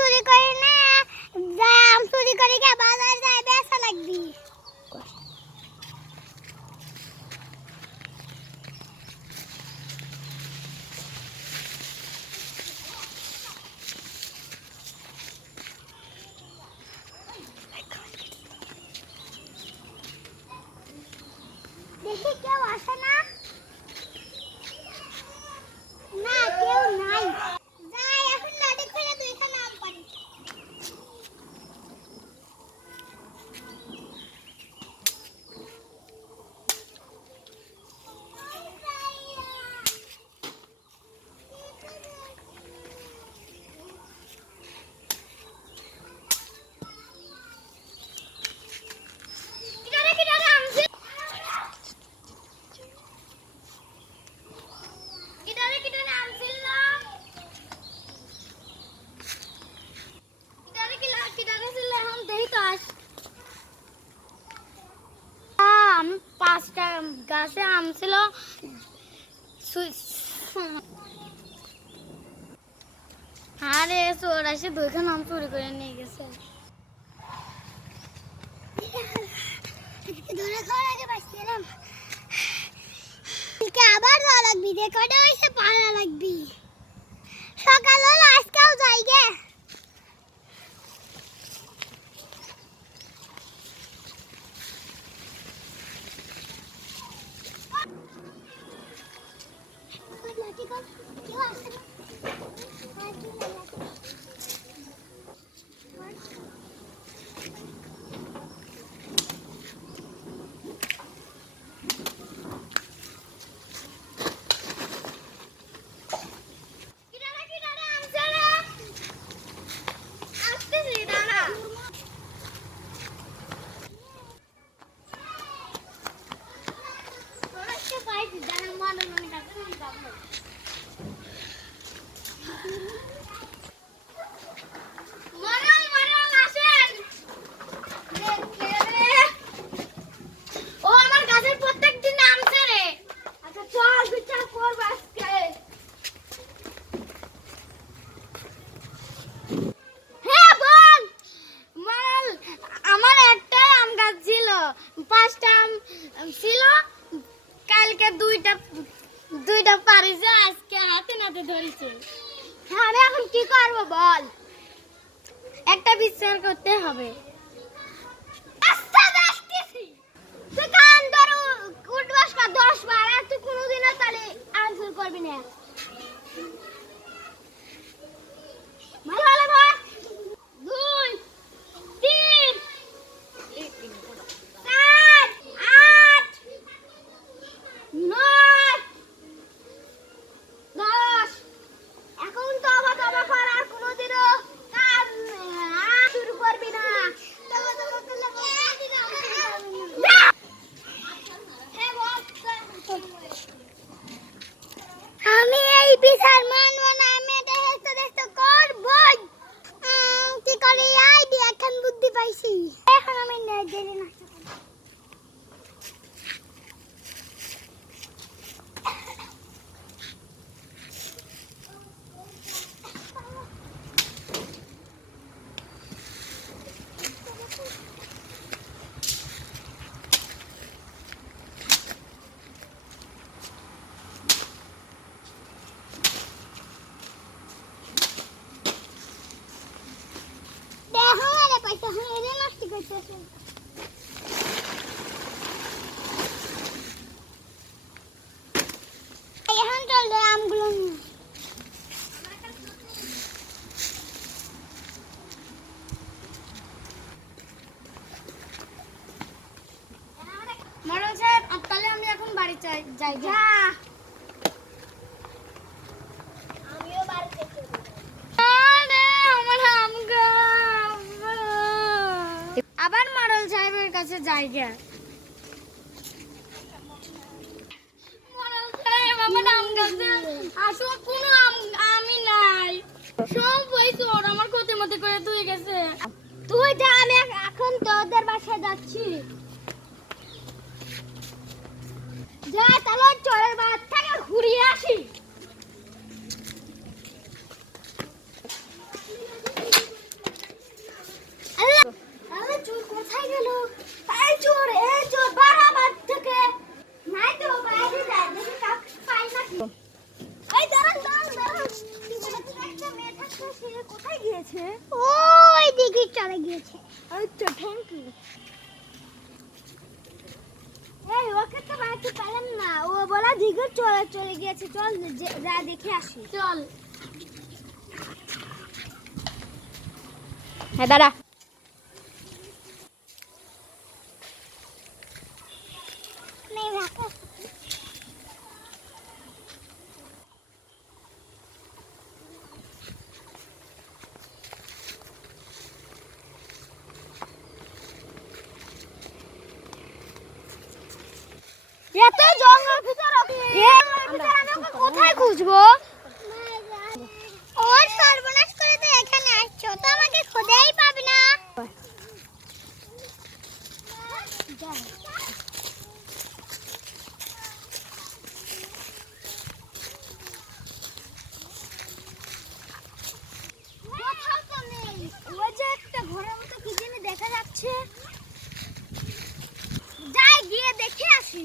চুরি করে না যায় আম চুরি করে কে বাজার যায় বেচা লাগবি দেখি কেউ আসে না না কেউ নাই যাই এখন লাঠি ফেলে দুইখানা আম পারি পাঁচটা গাছে আম ছিল আরে চোর এসে দুইখানা আম চুরি করে নিয়ে গেছে আবার যাওয়া লাগবি যে কটা হয়েছে পাড়া লাগবি সকাল হলো আজকেও যাই গে ছিল কালকে দুইটা পারিছে আজকে হাতে নাতে ধরেছে আমি এখন কি করব বল একটা বিচার করতে হবে তুই কান ধর উঠবাস কা 10 বার আর তুই কোনোদিনও তাহলে আনসার করবি না ভালো ভালো বল 2 3 আমি এই বিচার মানব না আমি এটা হেসে দেখতে করবই কি করে আইডিয়া এখন বুদ্ধি পাইছি এখন আমি দেরি না এখন চল আমগুলো মরল সাহেব তাহলে আমি এখন বাড়ি যাই যা আমিও বাড়িতে চলে আবার মরল সাহেবের কাছে যাই গে মরল সাহেব আমার আম গাছে আসলে কোনো আমি নাই সব হইছে ওর আমার ক্ষতি মতে করে তুই গেছে তুই যা আমি এখন তোদের বাসায় যাচ্ছি যা তাহলে চোরের বাড়ি থেকে ঘুরিয়ে আসি কোথায় গিয়েছে? ওই দিকে চলে গিয়েছে। আচ্ছা থ্যাংক ইউ। এই ওকে তো বাড়িতে পেলাম না, ও বলা দিকে চলে গিয়েছে। চল যা দেখে আসি। চল। হ্যাঁ দাদা। এত জঙ্গল ভিতর আমি কোথায় খুঁজবো? ওর সর্বনাশ করে তো এখানে আসছো, তো আমাকে খুঁজেই পাবে না। ওই যে একটা ঘরের মতো কি জানি দেখা যাচ্ছে, যাই গিয়ে দেখে আসি।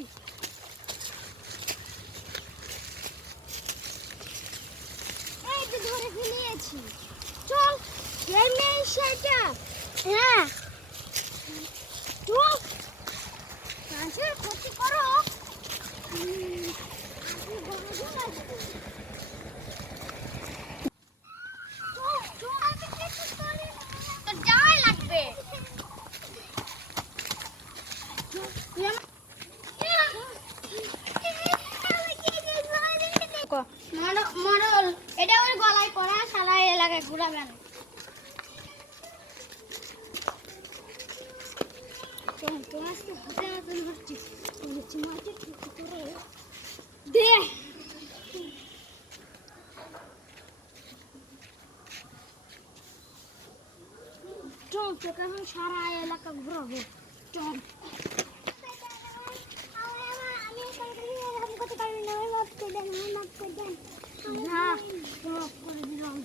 এই যে ধরে ফেলিয়েছি, চল। এই নেই সেটা। হ্যাঁ চল, মানুষের ক্ষতি করো। যাই লাগবে। মরল এটা ওর গলায় পড়া, সারা এলাকায় ঘুরাবেন। তোমার তো হাতে মতন হচ্ছে দে। চল তোকে এখন সারা এলাকা ঘুরাবো। চল। না মাফ করে দিলাম।